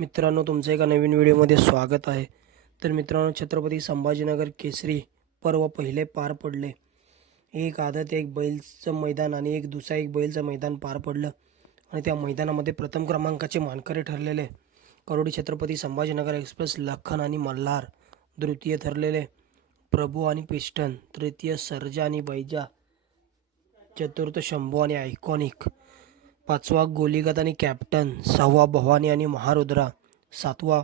मित्रांनो, तुमचं एका नवीन व्हिडिओमध्ये स्वागत आहे. तर मित्रांनो, छत्रपती संभाजीनगर केसरी पर्व पहिले पार पडले. एक आदत एक बैलचं मैदान आणि एक बैलचं मैदान पार पडलं आणि त्या मैदानामध्ये प्रथम क्रमांकाचे मानकरी ठरलेले करोडी छत्रपती संभाजीनगर एक्सप्रेस लखन आणि मल्हार, द्वितीय ठरलेले प्रभू आणि पिस्टन, तृतीय सर्जा आणि बैजा, चतुर्थ शंभू आणि आयकॉनिक, पाचवा गोलीगत आणि कॅप्टन, सहावा भवानी आणि महारुद्रा, सातवा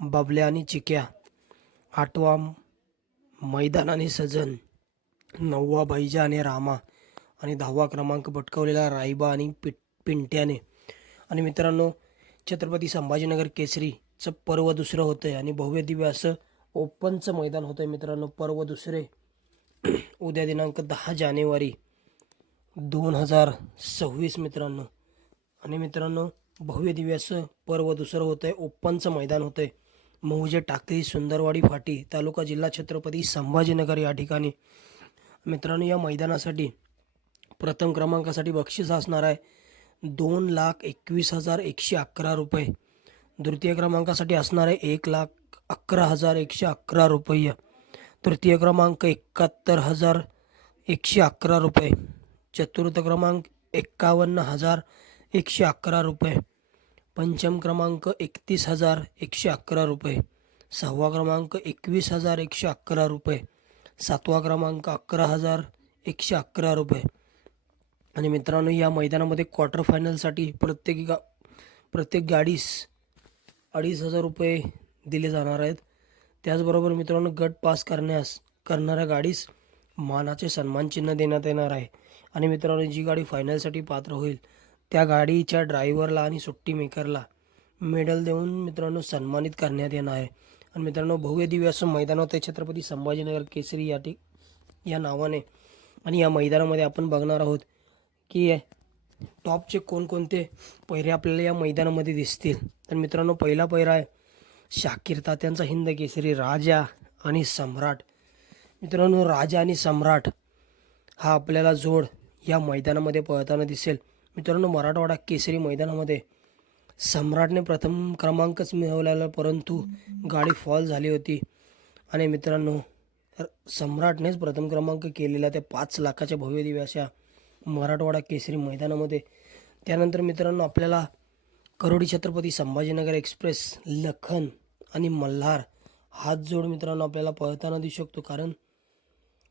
बबल्या आणि चिक्या, आठवा मैदान आणि सजन, नववा बैजा आणि रामा आणि 10वा क्रमांक पटकावलेला रायबा आणि पिंट्याने. आणि मित्रांनो, छत्रपती संभाजीनगर केसरीचं पर्व दुसरं होतं आहे आणि भव्य दिव्य असं ओपनचं मैदान होतं आहे. मित्रांनो, पर्व दुसरे उद्या दिनांक 10 जानेवारी 2026 मित्रांनो. आणि मित्रांनो, भव्य दिव्य असं पर्व दुसरं होतं आहे, ओपनचं मैदान होतं आहे. महुजे टाकळी सुंदरवाडी फाटी, तालुका जिल्हा छत्रपती संभाजीनगर या ठिकाणी. मित्रांनो, या मैदानासाठी प्रथम क्रमांकासाठी बक्षीस असणार आहे 2,21,111 रुपये. द्वितीय क्रमांकासाठी असणार आहे 1,11,111 रुपये. तृतीय क्रमांक 71,111 रुपये. चतुर्थ क्रमांक 51,111 रुपये. पंचम क्रमांक 31,111 रुपये. सहावा क्रमांक 21,111 रुपये. सातवा क्रमांक 11,111 रुपये. आणि मित्रांनो, या मैदानामध्ये क्वार्टर फायनलसाठी प्रत्येक गाडीस 2,500 रुपये दिले जाणार आहेत. त्याचबरोबर मित्रांनो, गट पास करणाऱ्या गाडीस मानाचे सन्मान चिन्ह देण्यात येणार आहे. आणि मित्रांनो, जी गाडी फायनलसाठी पात्र होईल त्या गाडीच्या ड्रायव्हरला आणि सुट्टी मेकरला मेडल देऊन मित्रांनो सन्मानित करण्यात येणार आहे. आणि मित्रांनो, भव्य दिव्य असं मैदान होतं छत्रपती संभाजीनगर केसरी या नावाने. आणि या मैदानामध्ये आपण बघणार आहोत की टॉपचे कोणकोणते पैरे आपल्याला या मैदानामध्ये दिसतील. तर मित्रांनो, पहिला पैरा आहे शाकीर तात्यांचा हिंद केसरी राजा आणि सम्राट. मित्रांनो, राजा आणि सम्राट हा आपल्याला जोड या मैदानामध्ये पळताना दिसेल. मित्रांनो, मराठवाडा केसरी मैदानामध्ये सम्राटने प्रथम क्रमांकच मिळवलेला, परंतु गाडी फॉल झाली होती. आणि मित्रांनो, सम्राटनेच प्रथम क्रमांक केलेला त्या 5 लाखाच्या भव्य दिव्य अशा मराठवाडा केसरी मैदानामध्ये. त्यानंतर मित्रांनो, आपल्याला करोडी छत्रपती संभाजीनगर एक्सप्रेस लखन आणि मल्हार हात जोड मित्रांनो आपल्याला पळताना दिसू शकतो, कारण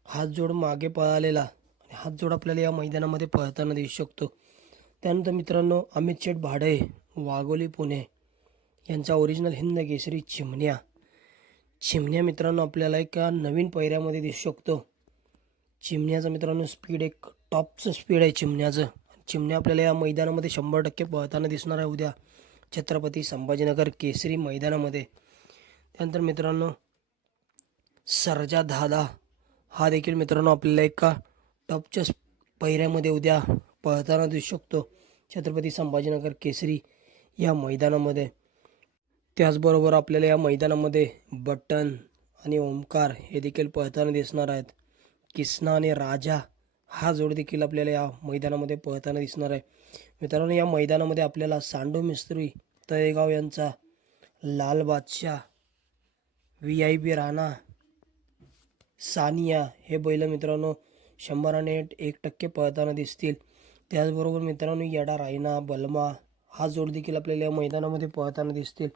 हात जोड मागे पळालेला आणि हात जोड आपल्याला या मैदानामध्ये पळताना दिसू शकतो. त्यानंतर मित्रांनो, अमित शेठ भाडे, वाघोली पुणे यांचा ओरिजिनल हिंद केसरी चिमण्या मित्रांनो आपल्याला एका नवीन पैऱ्यामध्ये दिसू शकतो. चिमण्याचं मित्रांनो स्पीड एक टॉपचं स्पीड आहे चिमण्याचं. चिमण्या आपल्याला या मैदानामध्ये 100% पळताना दिसणार आहे उद्या छत्रपती संभाजीनगर केसरी मैदानामध्ये. त्यानंतर मित्रांनो, सर्जा दादा हा देखील मित्रांनो आपल्याला एका टॉपच्या पैऱ्यामध्ये उद्या पळताना दिसू शकतो छत्रपती संभाजीनगर केसरी या मैदानामध्ये. त्याचबरोबर आपल्याला या मैदानामध्ये बटन आणि ओमकार हे देखील पळताना दिसणार आहेत. किसना आणि राजा हा जोड देखील आपल्याला या मैदानामध्ये पळताना दिसणार आहे. मित्रांनो, या मैदानामध्ये आपल्याला सांडू मिस्त्री तळेगाव यांचा लाल बादशाह, VIP राणा, सानिया हे बैल मित्रांनो 100 आणि 1% पळताना दिसतील. त्याचबरोबर मित्रांनो, येडा रायना बलमा हा जोड देखील आपल्याला या मैदानामध्ये पळताना दिसतील.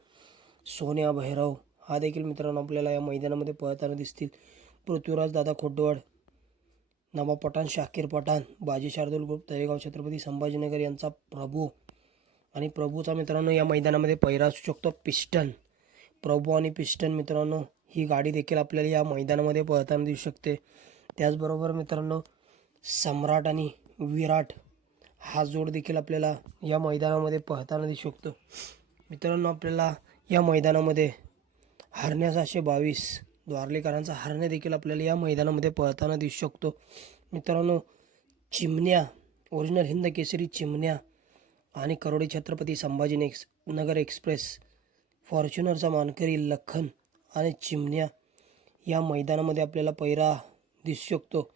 सोन्या भैरव हा देखील मित्रांनो आपल्याला या मैदानामध्ये पळताना दिसतील. पृथ्वीराज दादा खोडवड, नवाब पठाण, शाकीर पठाण, बाजी शार्दूल ग्रुप तळेगाव छत्रपती संभाजीनगर यांचा प्रभू. आणि प्रभूचा मित्रांनो या मैदानामध्ये पैरा असू शकतो पिस्टन. प्रभू आणि पिस्टन मित्रांनो ही गाडी देखील आपल्याला या मैदानामध्ये पळताना दिसू शकते. त्याचबरोबर मित्रांनो, सम्राट आणि विराट हा जोड देखील आपल्याला या मैदानामध्ये पळताना दिसू शकतो. मित्रांनो, आपल्याला या मैदानामध्ये हरण्या 722 द्वारलेकरांचा हरण्या देखील आपल्याला या मैदानामध्ये पळताना दिसू शकतो. मित्रांनो, चिमण्या ओरिजिनल हिंद केसरी चिमण्या आणि करोडी छत्रपती संभाजीनगर एक्सप्रेस फॉर्च्युनरचा मानकरी लखन आणि चिमण्या या मैदानामध्ये आपल्याला पैरा दिसू शकतो.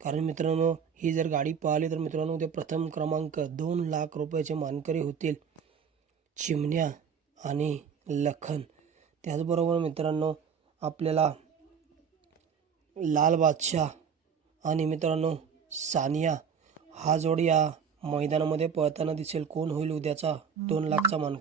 कारण मित्रांनो, ही जर गाडी पाहिली तर मित्रांनो ते प्रथम क्रमांक 2 लाख रुपयाचे मानकरी होतील चिमण्या आणि लखन. त्याचबरोबर मित्रांनो आपल्याला लाल बादशाह आणि मित्रांनो सानिया हा जोडी या मैदानामध्ये पळताना दिसेल. कोण होईल उद्याचा 2 लाखचा मानकरी.